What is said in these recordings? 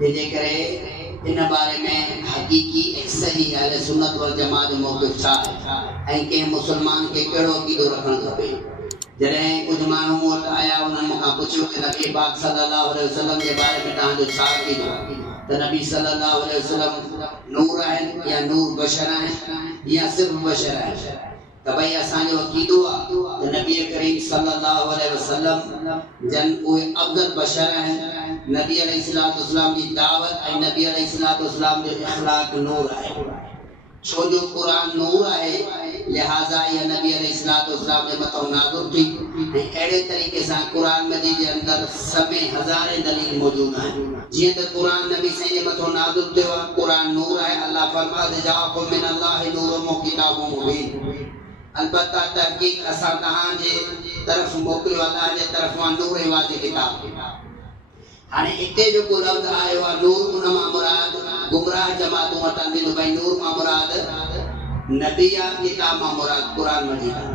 जे करे इन बारे में हकीकी एक सही अहले सुन्नत वल जमात जो मौक़िफ़ छा है ऐं कंहिं मुसलमान खे कहिड़ो अक़ीदो रखणु खपे। जॾहिं कुझु माण्हू मूं वटि आया उन्हनि मूंखां पुछियो कि नबी पाक सल्लल्लाहु अलैहि वसल्लम जे बारे में तव्हांजो छा अक़ीदो आहे, त नबी सल्लल्लाहु अलैहि वसल्लम नूर आहिनि या नूर बशर आहिनि या सिर्फ़ बशर आहिनि। त भई असांजो अक़ीदो आहे त नबी करीम सल्लल्लाहु अलैहि वसल्लम जन उहे अफ़ज़ल बशर आहिनि। नबी अलैहिस्सलाम जी दावत ऐं नबी अलैहिस्सलाम जो इख़लाक़ नूर आहे। छो जो क़ुरान नूर आहे लिहाज़ा या नबी अलैहिस्सलाम जे मथां नाज़िल थी ऐं अहिड़े तरीक़े सां क़ुरान मजीद जे अंदरि समें हज़ारे दलील मौजूद आहिनि। जीअं त क़ुरान नबी साईं जे मथां नाज़िल थियो आहे, क़ुरान नूर आहे। अल्लाह फरमाए जाअकुम मिनल्लाहि नूरुन व किताबुम मुबीन। अलबत्ता तहक़ीक़ असां तव्हांजे तरफ़ मोकिलियो अल्लाह जे तरफ़ां नूर ऐं वाज़े किताब। हाणे हिते जेको लफ़्ज़ आयो आहे नूर, उन मां मुराद गुमराह जमातूं वटि आंदियूं भई नूर मां मुराद नबी आहे, किताब मां मुराद क़ुरान मजीद आहे।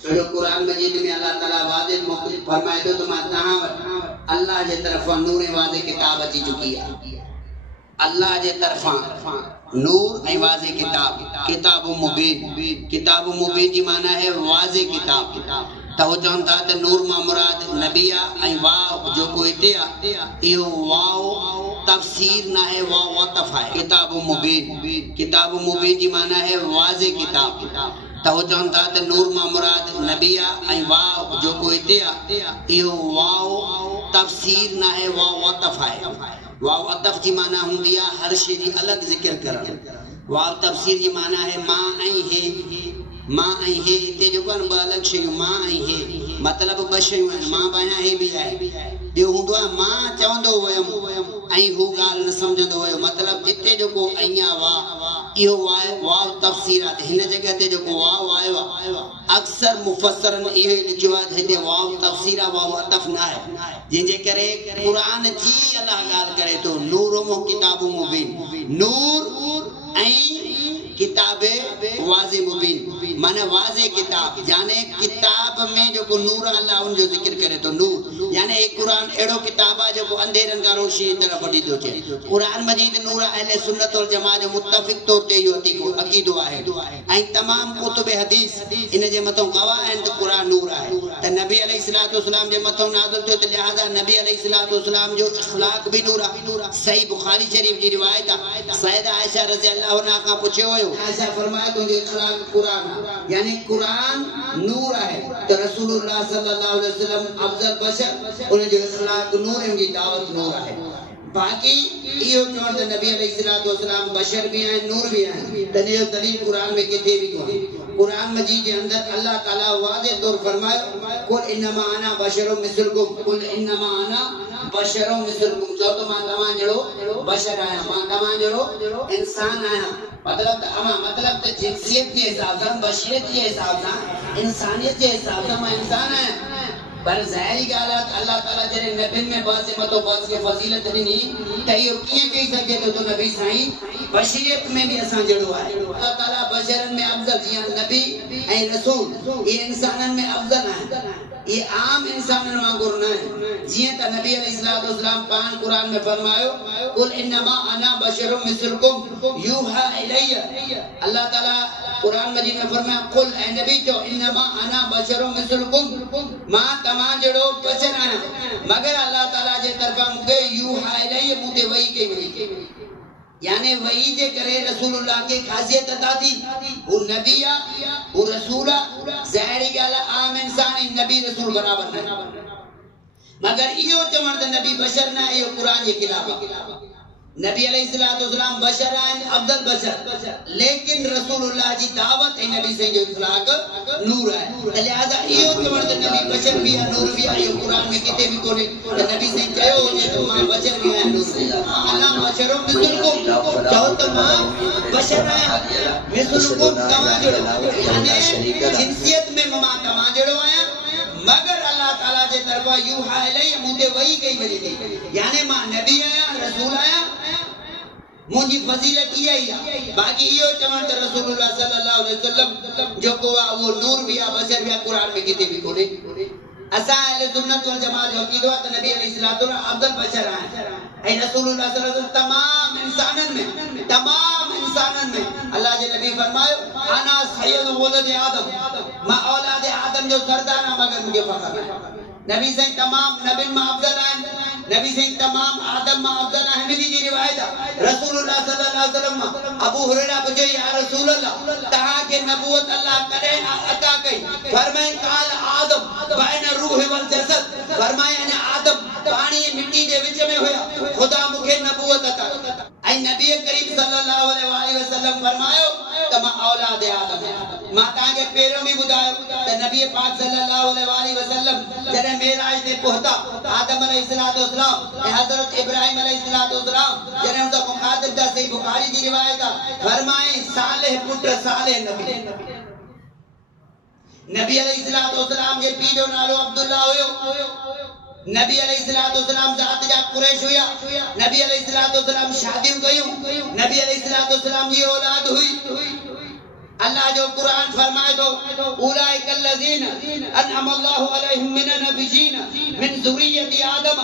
छो जो क़ुरान मजीद में अल्लाह ताला वाज़े मुख़्तलिफ़ फरमाए थो त मां तव्हां वटि अल्लाह जे तरफ़ां नूर ऐं वाज़े किताब अची चुकी आहे। अल्लाह जे तरफ़ां नूर ऐं वाज़े किताब, किताब मुबीन। किताब मुबीन जी माना है वाज़े किताब। त हो चवनि था त नूर मां मुराद नबी आहे ऐं वाव जेको हिते आहे इहो वाव तफ़सीर न आहे, वाव वतफ़ आहे। किताब मुबीन, किताब मुबीन जी माना है वाज़े किताब। त हो चवनि था त नूर मां मुराद नबी आहे ऐं वाव जेको हिते आहे इहो वाव तफ़सीर न आहे, वाव वतफ़ आहे। वाव अतफ़ जी माना हूंदी आहे हर शइ जी अलॻि ज़िक्र करणु। वाव तफ़सीर जी माना है मां ऐं हे। मां ऐं हे हिते जेको आहे न ॿ अलॻि शयूं, मां ऐं हे मतिलबु ॿ शयूं आहिनि, मां बि आहियां हे बि आहे। ॿियो हूंदो आहे मां चवंदो हुयमि ऐं हू ॻाल्हि न सम्झंदो हुयो, मतिलबु हिते जेको अञा वाह इहो वाव तफ़सीर आहे। हिन जॻह ते जेको वाव आयो आहे अक्सर मुफ़स्सिरनि इहो ई लिखियो आहे हिते वाव तफ़सीर आहे, वाव अतफ़ न आहे। जंहिंजे करे क़ुरान जी अलाह ॻाल्हि करे थो नूरुम किताब मुबीन, नूर ऐं किताब वाज़े मुबीन माना वाज़े किताब, यानी किताब में जेको नूर अल्लाह उन जो ज़िक्र करे थो। नूर यानी एक कुरान अहिड़ो किताब आहे जेको अंधेरनि खां रोशनी तरफ़ वठी थो अचे। क़ुरान मजीद नूर अहले सुन्नत वल जमात जो मुत्तफ़िक़ तौर ते इहो अक़ीदो आहे ऐं तमामु कुतुब हदीस इन जे मथां गवाह आहिनि त क़ुरान नूर आहे। त नबी अलैहिस्सलाम जे मथां नाज़िल थियो त लिहाज़ा नबी अलैहिस्सलाम जो इख़लाक़ बि नूर आहे। सही बुख़ारी शरीफ़ जी रिवायत आहे, सैयदा आयशा रज़ियल्लाहु अन्हा खां पुछियो वियो, आयशा फरमाए तुंहिंजो इख़लाक़ क़ुरान यानी क़ुरान नूर आहे त रसूलुल्लाह सल्लल्लाहु अलैहि वसल्लम अफ़ज़ल बशर उन जो इख़लाक़ नूर ऐं दावत नूर आहे। बाक़ी इहो चवण त नबी अलैहिस्सलाम बशर भी आहिनि, नूर भी आहिनि, त इहो दलील क़ुरान में किथे बि कोन्हे। क़ुरान मजीद जे अंदरि अल्लाह ताला वाज़े तौर फरमायो कुल इन्नमा अना बशरुम मिस्लुकुम, कुल इन्नमा अना बशरुम मिस्लुकुम, चओ त मां तव्हां जहिड़ो बशर आहियां, मां तव्हां जहिड़ो इंसान आहियां। मतलब त जिन्सियत के हिसाब सां, बशरियत के हिसाब सां, इंसानियत के हिसाब सां मां इंसान आहियां। पर ज़ाहिरी ॻाल्हि आहे अल्लाह ताला जॾहिं नबियुनि में बस मथो बस खे फज़ीलत ॾिनी त इहो कीअं चई सघे थो त नबी साईं बशरियत में बि असां जहिड़ो आहे। अल्लाह ताला बशरनि में अफ़ज़ल, जीअं नबी ऐं रसूल इहे इंसाननि में अफ़ज़ल आहिनि, ये आम इंसाननि वांगुरु न आहिनि। जीअं त नबी अलैहिस्सलाम पान क़ुरान में फरमायो कुल इन्नमा अना बशरुम मिस्लुकुम यूहा इलैया। अल्लाह ताला क़ुरान मजीद में फरमाया कुल ऐ नबी चओ इन्नमा अना बशरुम मिस्लुकुम, मां तव्हां जहिड़ो बशर आहियां, मगर अल्लाह ताला जे तरफ़ां मूंखे यूहा इलैया मूं ते वही कई वई, यानी वही जे करे रसूलुल्लाह के ख़ासियत अता थी। वो नबी आहे, वो रसूल आहे। ज़ाहिरी ॻाल्हि आहे आम इंसान ऐं नबी रसूल बराबर न, मगर इहो चवण त नबी बशर न आहे इहो क़ुरान जे ख़िलाफ़ आहे। नबी अलैहिस्सलाम बशर आहिनि, अफ़ज़ल बशर, लेकिन रसूलुल्लाह जी दावत ऐं नबी साईं जो इख़लाक़ नूर आहे। त लिहाज़ा इहो चवण त नबी बशर बि आहे, नूर बि आहे, इहो क़ुरान में किथे बि कोन्हे त नबी साईं चयो हुजे त मां बशर बि आहियां, नूर बि आहियां। अना बशरुम मिस्लुकुम, चओ त मां बशर आहियां, मिस्लुकुम तव्हां जहिड़ो, यानी जिन्सियत में मां तव्हां जहिड़ो आहियां, मगर अल्लाह ताला जे तरफ़ां यूहा इलैया मूं ते वही कई वई थी, यानी मां नबी आहियां, रसूल आहियां, मुंहिंजी फज़ीलत इहा ई आहे। बाक़ी इहो चवण त रसूलुल्लाह सल्लल्लाहु अलैहि वसल्लम जेको आहे उहो नूर बि आहे, बशर बि आहे, क़ुरान में किथे बि कोन्हे। असां अहले सुन्नत वल जमात जो अक़ीदो आहे त नबी अलैहिस्सलाम अफ़ज़ल बशर आहिनि। ऐं रसूलुल्लाह सल्लल्लाहु अलैहि वसल्लम तमाम इंसानन में अल्लाह जे नबी फरमायो अना सय्यद वलद आदम, मां औलाद आदम जो सरदार आहियां मगर मुझे फखर है। नबी से तमाम नबी मां अफजल आहिनि, नबी से तमाम आदम मां अफजल आहिनि जी रिवायत आहे। रसूलुल्लाह सल्लल्लाहु अलैहि वसल्लम अबू हुरैरा पुछे या रसूल अल्लाह तहां के नबूवत अल्लाह कदे अता कई? फरमाए काल आदम बैन रूह वल जसद, फरमाए अने आदम पानी मिट्टी के विच में होया, खुदा मुखे नबूवत अता। ऐं नबी करीम सल्लल्लाहु अलैहि वसल्लम फरमायो त मां औलाद आदम आहियां। मां तव्हांखे पहिरियों बि ॿुधायो त नबी पाक सल्लल्लाहु अलैहि वसल्लम जॾहिं मेराज ते पहुता आदम अलैहिस्सलाम ऐं हज़रत इब्राहिम अलैहिस्सलाम जॾहिं उनका मुखातिब था, सही बुखारी जी रिवायत आहे, फरमाए सालेह पुत्र सालेह नबी। नबी अलैहिस्सलाम के पीउ जो नालो अब्दुल्लाह हुयो। नबी अलैहिस्सलाम जात जा कुरैश हुया। नबी अलैहिस्सलाम शादियूं कयूं, नबी अलैहिस्सलाम जी औलाद हुई। अल्लाह जो कुरान फरमाए तो उलाइकल लज़ीना अनअम अल्लाहु अलैहिम मिनन नबिय्यीन मिन ज़ुर्रिय्यति आदम।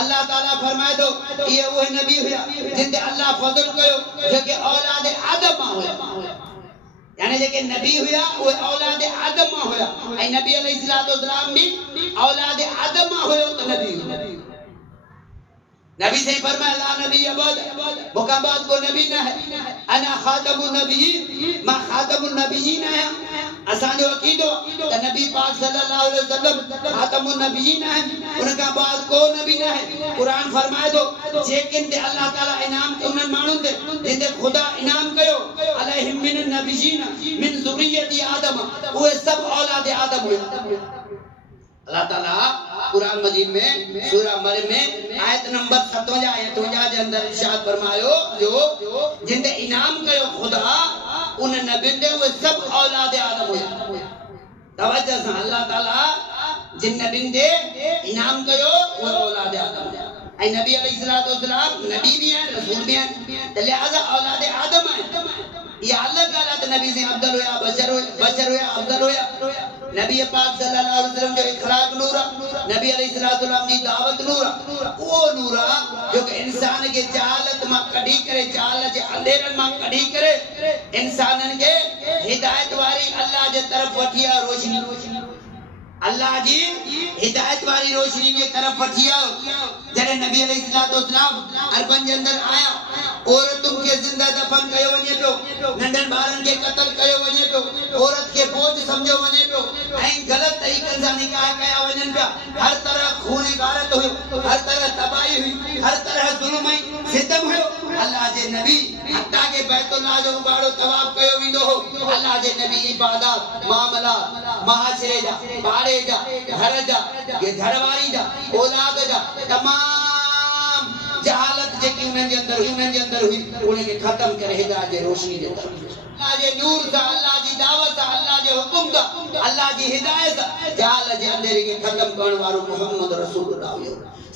अल्लाह ताला फरमाए तो ये वो नबी हुया जिन ते अल्लाह फज़ल कयो जेके औलाद आदम मां हुया, यानी जेके नबी हुया वो औलाद आदम मां हुया। ऐं नबी अलैहिस्सलाम भी औलाद आदम मां हुयो त नबी हुया। नबी से फरमाया ला नबी अबद, मुका बाद को नबी न है, अना खातमुन नबिय्यीन, मां खातमुन नबिय्यीन आहियां। असांजो अकीदो त नबी पाक सल्लल्लाहु अलैहि वसल्लम खातमुन नबिय्यीन आहिनि, उनका बाद को नबी न है। कुरान फरमाए तो जेकिन ते अल्लाह ताला इनाम उन्हनि माण्हुनि ते जिन ते खुदा इनाम कयो अलैहिम मिन नबिय्यीन मिन ज़ुर्रिय्यति आदम, उहे सब औलाद आदम हुया। अल्लाह ताला कुरान मजीद में सूरह मरियम में आयत नंबर 57 या 58 के अंदर इरशाद फरमायो जो जिंदे इनाम कयो खुदा उन नबी दे वो सब औलाद आदम हुया। तवज्जो से अल्लाह ताला जिन नबी दे इनाम कयो वो औलाद आदम हुया। ऐं नबी अलैहिस्सलाम नबी भी हैं, रसूल भी हैं, तो लिहाजा औलाद आदम है। ये अलग अलग नबी से अफजल होया, बशर होया, अफजल होया। नबी पाक सल्लल्लाहु अलैहि वसल्लम जो इखलाक नूर, नबी अलैहिस्सलाम जी दावत नूर, वो नूर जो कि इंसान के जहालत मां कढी करे, जहालत जे अंधेरन मां कढी करे इंसानन के हिदायत वारी अल्लाह जे तरफ वठिया रोशनी, अल्लाह जी हिदायत वारी रोशनी के तरफ वठिया। जड़े नबी अलैहिस्सलाम अरबन जे अंदर आया, औरतुन के जिंदा दफन कयो वने पियो, नंढन बारन के कत्ल कयो वने पियो, औरत के बोझ समझो वने पियो, ऐं गलत तरीक़न सां निकाह कया वञन पिया। हर तरह खून गारत हुयो, हर तरह तबाही हुई, हर तरह जुल्म ऐं सितम हुयो। अल्लाह जे नबी हत्ता के बैतुल्लाह जो उबाड़ो तवाफ कयो वेंदो हो। अल्लाह जे नबी इबादत मामलात महाशरे जा, बाड़े जा, घर जा, ये घरवारी जा, औलाद जा, तमाम जहालत जेकी उन्हनि जे अंदर हुई उन्हें के खत्म करे हिदायत जे रोशनी जे तरफ, अल्लाह जे नूर सा, अल्लाह जी दावत सा, अल्लाह जे हुकुम सा, अल्लाह जी हिदायत सा जहालत जे अंधेरे के खत्म करण वारो मोहम्मद रसूलुल्लाह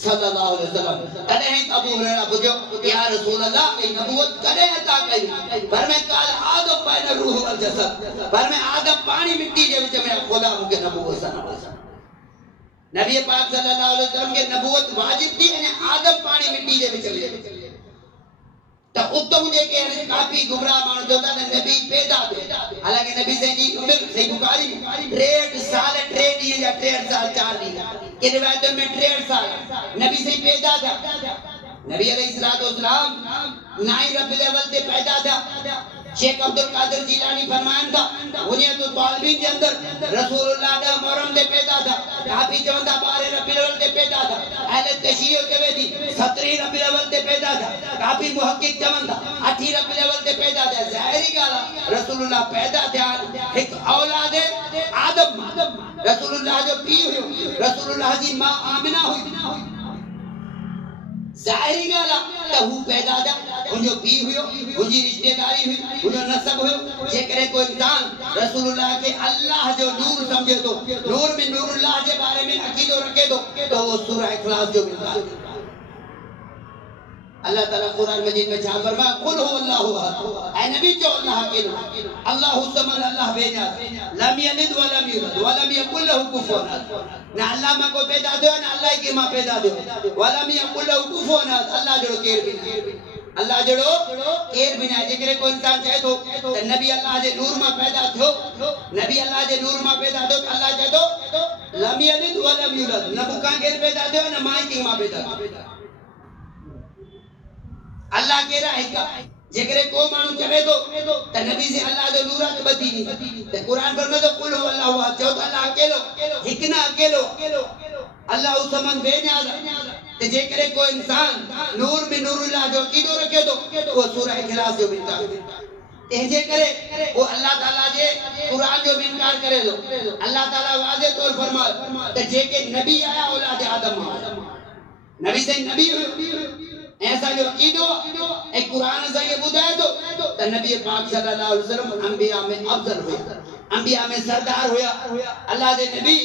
सल्लल्लाहु अलैहि वसल्लम। तॾहिं अबू हुरैरा पुछियो या रसूल अल्लाह ई नबूवत कॾहिं अता कई? फरमाए काल आदम बैन रूह वल जसद, फरमाए आदम पानी मिट्टी जे विच में खुदा मूंखे नबूवत सा नवाज़ा। नबी पाक सल्लल्लाहु अलैहि वसल्लम के नबूवत वाजिब थी ऐं आदम पानी मिट्टी जे विच में। त उतम जेके काफी गुमराह माण्हू चवंदा आहिनि नबी पैदा थियो, हालांकि नबी साईं जी उमिरि सही बुखारी 63 साल 3 ॾींहं जा 63 साल 4 ॾींहं, इन रिवायतुनि में 63 साल नबी साईं पैदा थिया। नबी अलैहिस्सलाम 9 रबीउल अव्वल ते पैदा थिया। शेख अब्दुल कादिर जीलानी फरमाइन था हुनियतुल तालिबीन के अंदर रसूलुल्लाह दा मुहर्रम ते पैदा था। काफी चवंदा 12 रबीउल अव्वल ते पैदा था। अहले तशरीह चवे थी 17 रबीउल अव्वल ते पैदा था। काफी मुहक्किक चवंदा 8 रबीउल अव्वल ते पैदा था। ज़ाहिरी ॻाल्हि आहे रसूलुल्लाह पैदा थिया हिक औलाद आदम, रसूलुल्लाह जो पीउ हुयो, रसूलुल्लाह जी मां आमिना हुई। ज़ाहिरी ॻाल्हि आहे त हू पैदा थिया, उनजो पीउ हुयो, उनजी रिश्तेदारी हुई, उनजो नसब हुयो। जेकॾहिं कोई इंसान रसूलुल्लाह के अल्लाह जो नूर समझे थो, नूर में नूरुल्लाह जे बारे में अकीदो रखे थो, तो वो सूरह इखलास जो इंसान। अल्लाह ताला कुरान मजीद में छा फरमाया कुल हु अल्लाहु अहद ऐ नबी जो अल्लाह अकेलो अल्लाहु समद अल्लाह बेनियाज लम यलिद व लम यूलद व लम यकुल लहु कुफुवन अहद ना अल्लाह मा को पैदा थियो ना अल्लाह के मा पैदा थियो व लम यकुल लहु कुफुवन अहद अल्लाह जड़ो केर भी अल्लाह जड़ो केर भी ना जेकरे को इंसान चाहे तो नबी अल्लाह जे नूर मा पैदा थियो नबी अल्लाह जे नूर मा पैदा थियो अल्लाह चाहे तो लम यलिद व लम यूलद न बुका केर पैदा थियो ना माई की मा पैदा अल्लाह केरा है का जेकरे को मानू चवे तो नबी से अल्लाह जो नूरा के बदी ते कुरान पर में तो कुल हु अल्लाहु अहद जो अल्लाह अकेलो हिकना अकेलो अल्लाह समन बेनियाज ते जेकरे को इंसान नूर में नूरुल्लाह जो कीदो रखे तो वो सूरह इखलास जो इनकार ते जे करे वो अल्लाह ताला जे कुरान जो इनकार करे तो अल्लाह ताला वाज़े तौर फरमाए ते जेके नबी आया औलाद आदम नबी से नबी ऐसा जो अकीदो एक कुरान से ये बुधाए तो नबी पाक सल्लल्लाहु अलैहि वसल्लम अंबिया में अफजल हुआ अंबिया में सरदार हुआ अल्लाह दे नबी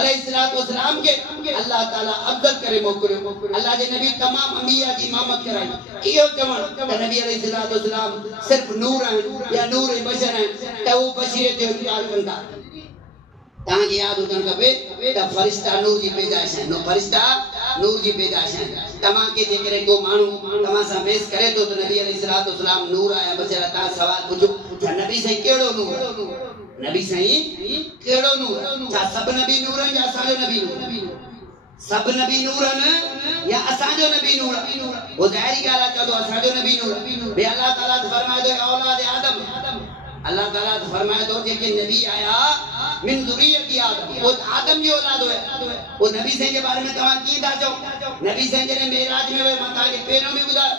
अलैहिस्सलातु वस्सलाम के अल्लाह ताला अफजल करे मोकरे अल्लाह दे नबी तमाम अंबिया की इमामत कराई इयो चवण नबी अलैहिस्सलातु वस्सलाम सिर्फ नूर है या नूर बशर है तो वो बशरियत जो इनकार कंदा ताकि याद हुजण खपे त फरिश्ता नूर जी पैदाइश है फरिश्ता नूर जी पैदाइश है तमा के जेकरे को मानू तमा सा मेस करे तो नबी अलैहिस्सलातु वस्सलाम नूर आया बचरा ता सवाल पूछो नबी से केड़ो नूर नबी से केड़ो नूर छा सब नबी नूर या असाजो नबी नूर सब नबी नूर या असाजो नबी नूर वो ज़ाहिरी गाला चदो असाजो नबी नूर बे अल्लाह ताला फरमाए दो औलाद आदम अल्लाह ताला फरमाए तो जेके नबी आया मिन ज़ुरियती आदम वो आदम जी औलाद है वो नबी से के बारे में तवा की था जो नबी से ने मेराज में वे मता के पेरों में गुजार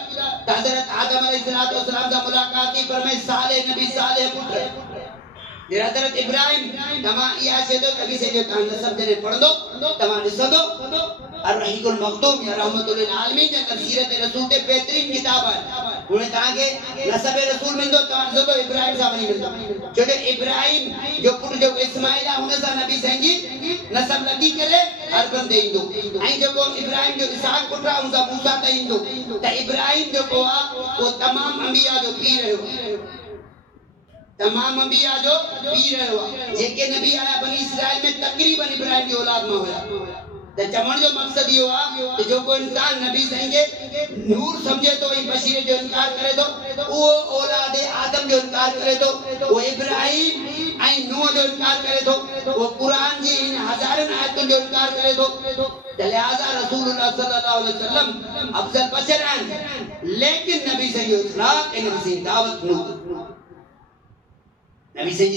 हजरत आदम अलैहिस्सलातु वस्सलाम का मुलाकात की फरमाए साले नबी साले पुत्र हजरत इब्राहिम तमा या से तो नबी से जो तान सब जने पढ़ दो तमा निसदो अर्रहीकुल मखतूम या रहमतुल लिल आलमीन जे तफसीरत रसूल ते बेहतरीन किताब है उन्हें ताके नसब रसूल मिल दो तान तो इब्राहिम साहब नहीं मिलता जो इब्राहिम जो पुत्र जो इस्माइल है उनसा नबी संगी नसब लगी करे अरबन दे दो आई जो को इब्राहिम जो इसहाक पुत्र उनसा मूसा दे दो त इब्राहिम जो को वो तमाम अंबिया जो पी रहे हो तमाम अंबिया जो पी रहे हो जेके नबी आया बनी इस्राइल में तकरीबन इब्राहिम की औलाद में होया ते चमन जो मकसद ये हुआ कि जो कोई इंसान नबी संगे नूर समझे तो वही बशीर जो इनकार करे तो वो औलाद आदम जो इनकार करे तो वो इब्राहिम आई नूह जो इनकार करे तो वो कुरान जी इन हजारों आयतों जो इनकार करे तो लिहाजा रसूलुल्लाह सल्लल्लाहु अलैहि वसल्लम अफजल बशर हैं लेकिन नबी से जो इखलाक नबी से दावत नबी से